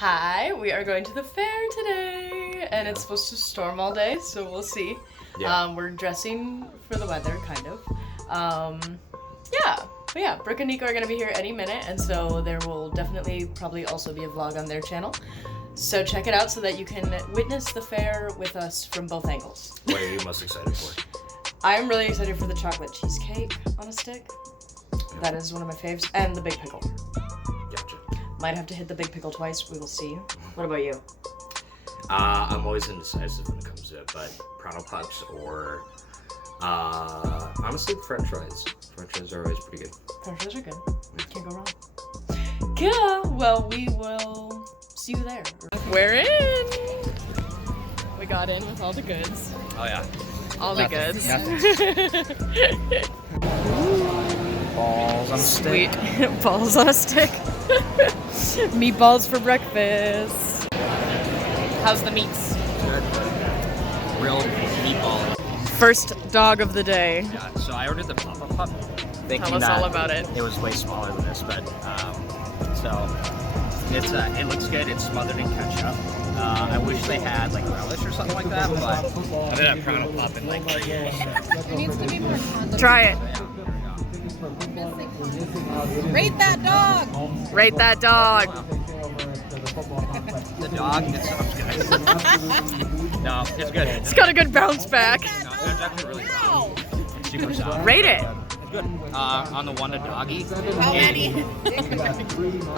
Hi, we are going to the fair today, and it's supposed to storm all day, so we'll see. Yeah. We're dressing for the weather, kind of. But yeah, Brooke and Niko are gonna be here any minute, and so there will definitely probably also be a vlog on their channel. So check it out so that you can witness the fair with us from both angles. What are you most excited for? I'm really excited for the chocolate cheesecake on a stick. That is one of my faves, and the big pickle. Gotcha. Might have to hit the big pickle twice, we will see. What about you? I'm always indecisive when it comes to it, but Pronto Pups or honestly French fries. French fries are always pretty good. French fries are good. Can't go wrong. Yeah, well, we will see you there. We're in! We got in with all the goods. Oh yeah. All the goods. Balls on a stick. Sweet. Balls on a stick. Meatballs for breakfast. How's the meats? Good. Real meatball. First dog of the day. Yeah, so I ordered the pop-up pup. Tell us all about it. It was way smaller than this, but so it's it looks good. It's smothered in ketchup. I wish they had like relish or something like that, but I did have Pronto Pup in like 3 years. It needs to be more condiment. Try it. Rate that dog! Rate that dog. The dog, I'm just kidding. No, it's good. It's got a good bounce back. No, it's actually really good. It's super sour. Rate it. It's good. On the one to doggy. How many?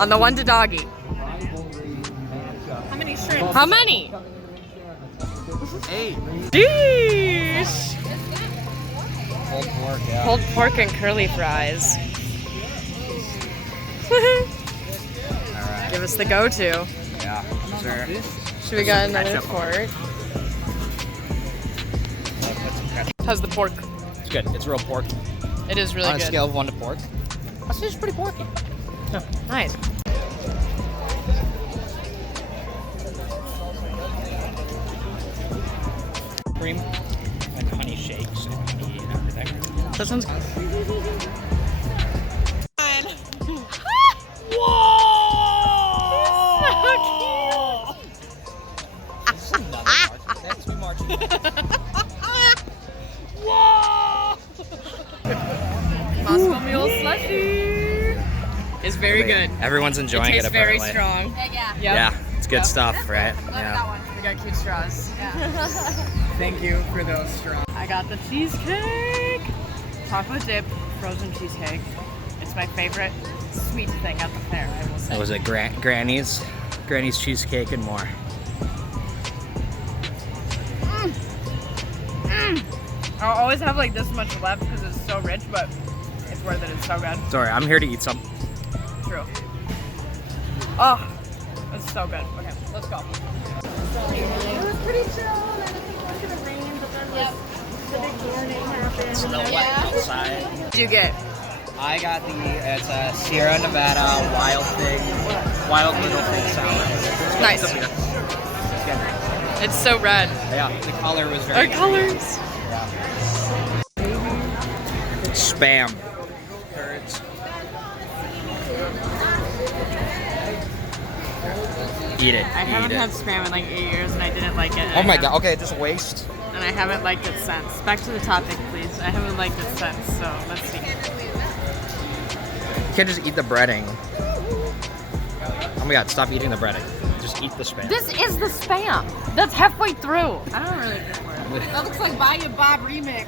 On the one to doggy. How many shrimps? How many? 8. Sheesh. Pulled pork, yeah. Pulled pork and curly fries. Alright. Give us the go-to. Yeah, sure. Should we get another ketchup. fork? How's the pork? It's good. It's real pork. It is really On a good. scale of 1 to pork, I'd say it's pretty porky. Yeah. Nice. Cream and honey shakes and honey and everything. That sounds good. That's me marching. Moscow Mule slushie is very good. Everyone's enjoying it, Tastes very apparently. strong. Yeah. Yep. Yeah, it's good stuff, right? Love Yeah. that one. We got cute straws. Thank you for those straws. I got the cheesecake. Chocolate dip, frozen cheesecake. It's my favorite sweet thing at the fair, I will say. It was a Granny's cheesecake and more. I'll always have like this much left because it's so rich, but it's worth it. It's so good. Sorry, I'm here to eat some. True. Oh, it's so good. Okay, let's go. It was pretty chill, and I think it was gonna rain, but then the big warning happened. It's a little wet outside. What did you get? I got it's a Sierra Nevada wild little thing sour. Nice. It's good. It's so red. Yeah, the color was very Our colors. Spam. Birds. Eat it. I haven't eat had it. spam in like 8 years, and I didn't like it. Oh my god. Okay, just waste. And I haven't liked it since. Back to the topic, please. I haven't liked it since, so let's see. You can't just eat the breading. Oh my god, stop eating the breading. Just eat the spam. This is the spam. That's halfway through. I don't really care for it. That looks like Bayou Bob remix.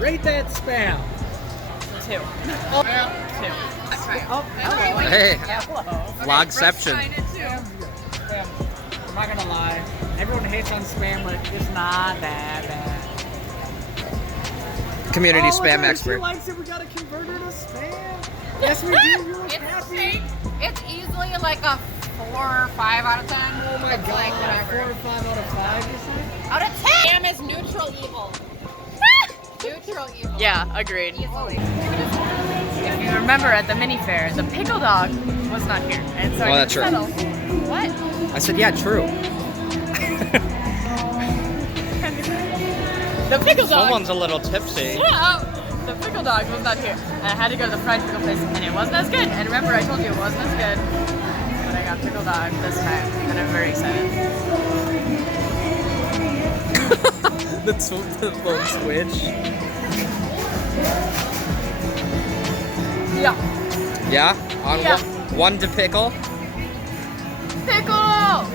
Rate that spam. 2. Oh, Hey, Hello. vlogception. I'm not gonna lie. Everyone hates on spam, but it's not that bad. Community Oh, spam look, expert. She likes it. We gotta convert her to spam. Yes, we do. You look happy. It's easily like a 4 or 5 out of 10. Oh my It's god. like whatever. 4 or 5 out of 5, you say? Out of 10! Spam is neutral evil. Neutral evil. Yeah, agreed. Easily. If you remember at the mini fair, the Pickle Dog was not here. And so Oh, I that's didn't true. settle. What? I said, yeah, true. The Pickle Dog. Someone's a little tipsy. Yeah. The Pickle Dog was not here. And I had to go to the fried pickle place, and it wasn't as good. And remember, I told you it wasn't as good. But I got Pickle Dog. dog this time, and I'm very excited. The little switch. Yeah. Yeah? On Yeah. one to pickle? Pickle!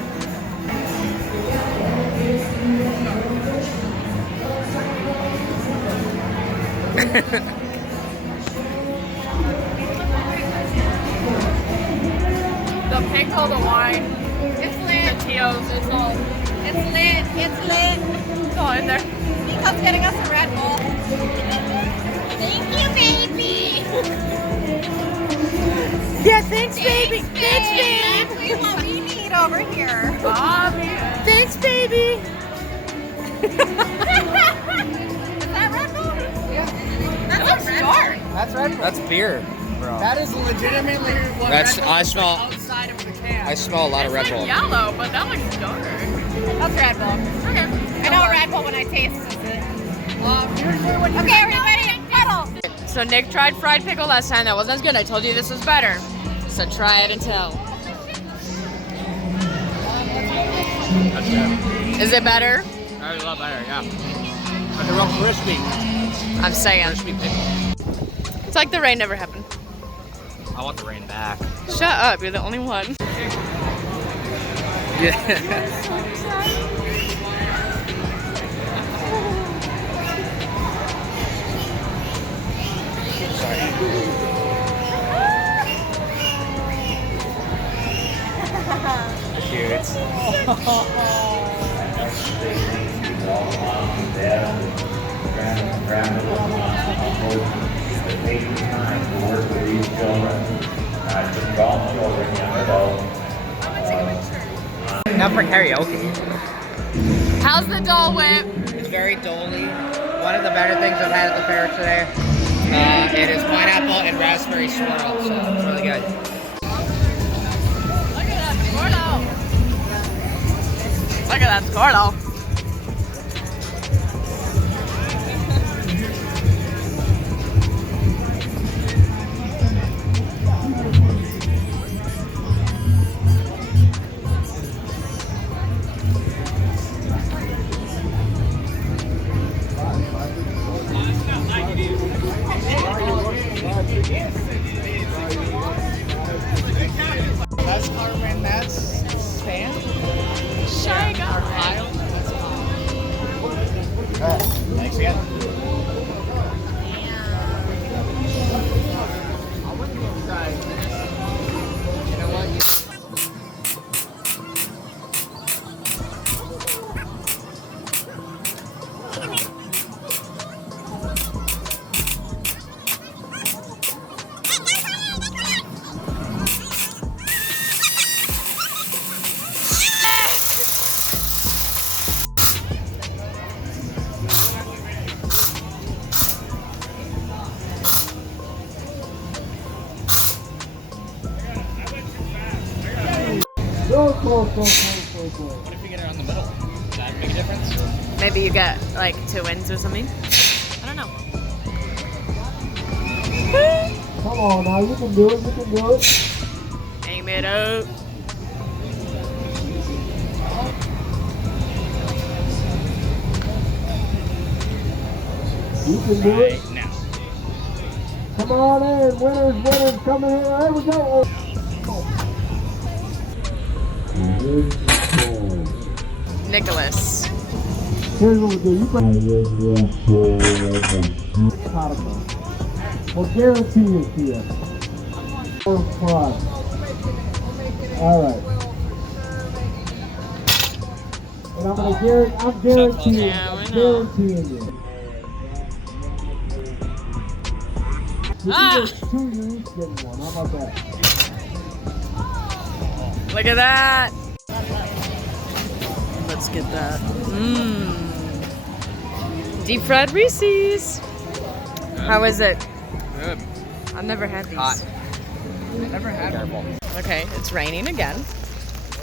The pickle, the wine, It's lit. the Teos, it's all It's lit. in there. Niko's getting us a Red Bull. Thank you, baby. Yeah, thanks, baby. Exactly what we need over here. Thanks, baby. Is that Red Bull? Yeah. That's a Red Bull. That's Red Bull. That's beer, bro. That is legitimately what That's- Red Bull I is smell- outside of the can. I smell a lot of Red Bull. Yellow, but that looks dark. That's Red Bull. Okay. I know a Red Bull when I taste it. Okay, everybody, huddle. So Nick tried fried pickle last time. That wasn't as good. I told you this was better. So try it and tell. That's good. Is it better? That is a lot better, yeah. But they're real crispy. I'm saying. Crispy pickle. It's like the rain never happened. I want the rain back. Shut up. You're the only one. Yeah. Cute. Now for karaoke. How's the Dole Whip? It's very dolly. One of the better things I've had at the fair today. It is pineapple and raspberry swirl, so it's really good. Look at that Squirrel. Look at that Squirrel. That's Carmen. That's Stan. Shy guy. Thanks again. What if you get it on the middle? Does that make a difference? Maybe you get like 2 wins or something. I don't know. Come on now, you can do it, you can do it. Aim it up. You can do it. Right now. Come on in, winners, come in here. There we go. Nicholas. Here's what we do. You bring potiphar. We'll guarantee it to you. All right. And I'm guaranteeing Yeah, I know. you. Ah! If you get 2, you each get 1. How about that? Look at that. Let's get that. Mmm. Deep fried Reese's. How is it? Good. I've never had these. Hot. Never had Careful. Okay, it's raining again,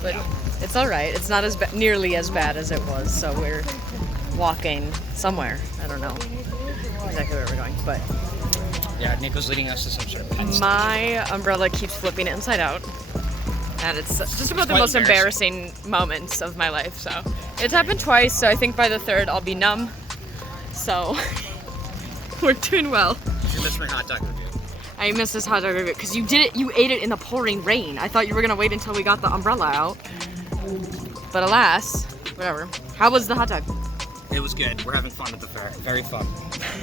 but it's all right. It's not as nearly as bad as it was, so we're walking somewhere. I don't know exactly where we're going, but Yeah, Nico's leading us to some sort of pet store. my umbrella keeps flipping it inside out. And it's just about the quite most embarrassing moments of my life. So it's happened twice. So I think by the third I'll be numb. So we're doing well. You missed my hot dog review. I missed this hot dog review because you ate it in the pouring rain. I thought you were gonna wait until we got the umbrella out. But alas, whatever. How was the hot dog? It was good. We're having fun at the fair. Very fun.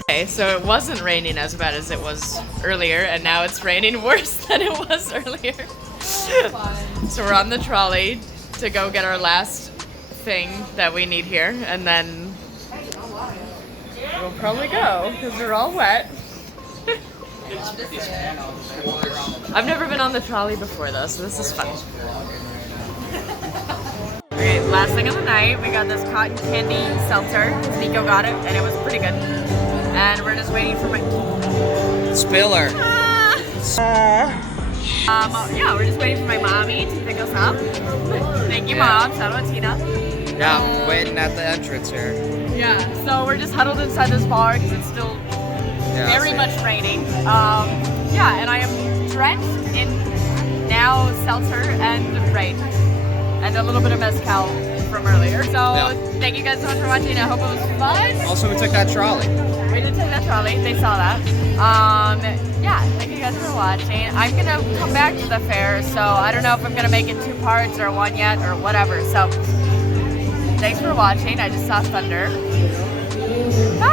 Okay, so it wasn't raining as bad as it was earlier, and now it's raining worse than it was earlier. So we're on the trolley to go get our last thing that we need here, and then we'll probably go because we're all wet. I've never been on the trolley before though, so this is fun. Okay, last thing of the night, we got this cotton candy seltzer. Niko got it, and it was pretty good. And we're just waiting for my... Spiller. Yeah, we're just waiting for my mommy to pick us up. Thank you, Mom. Shout out Tina. Yeah, I'm waiting at the entrance here. Yeah, so we're just huddled inside this bar because it's still very much raining. Yeah, and I am drenched in now seltzer and rain. And a little bit of mezcal from earlier. So thank you guys so much for watching. I hope it was fun. Also, we took that trolley. We did take that trolley. They saw that. Yeah, thank you guys for watching. I'm gonna come back to the fair, so I don't know if I'm gonna make it 2 parts or 1 yet or whatever. So thanks for watching. I just saw thunder. Bye.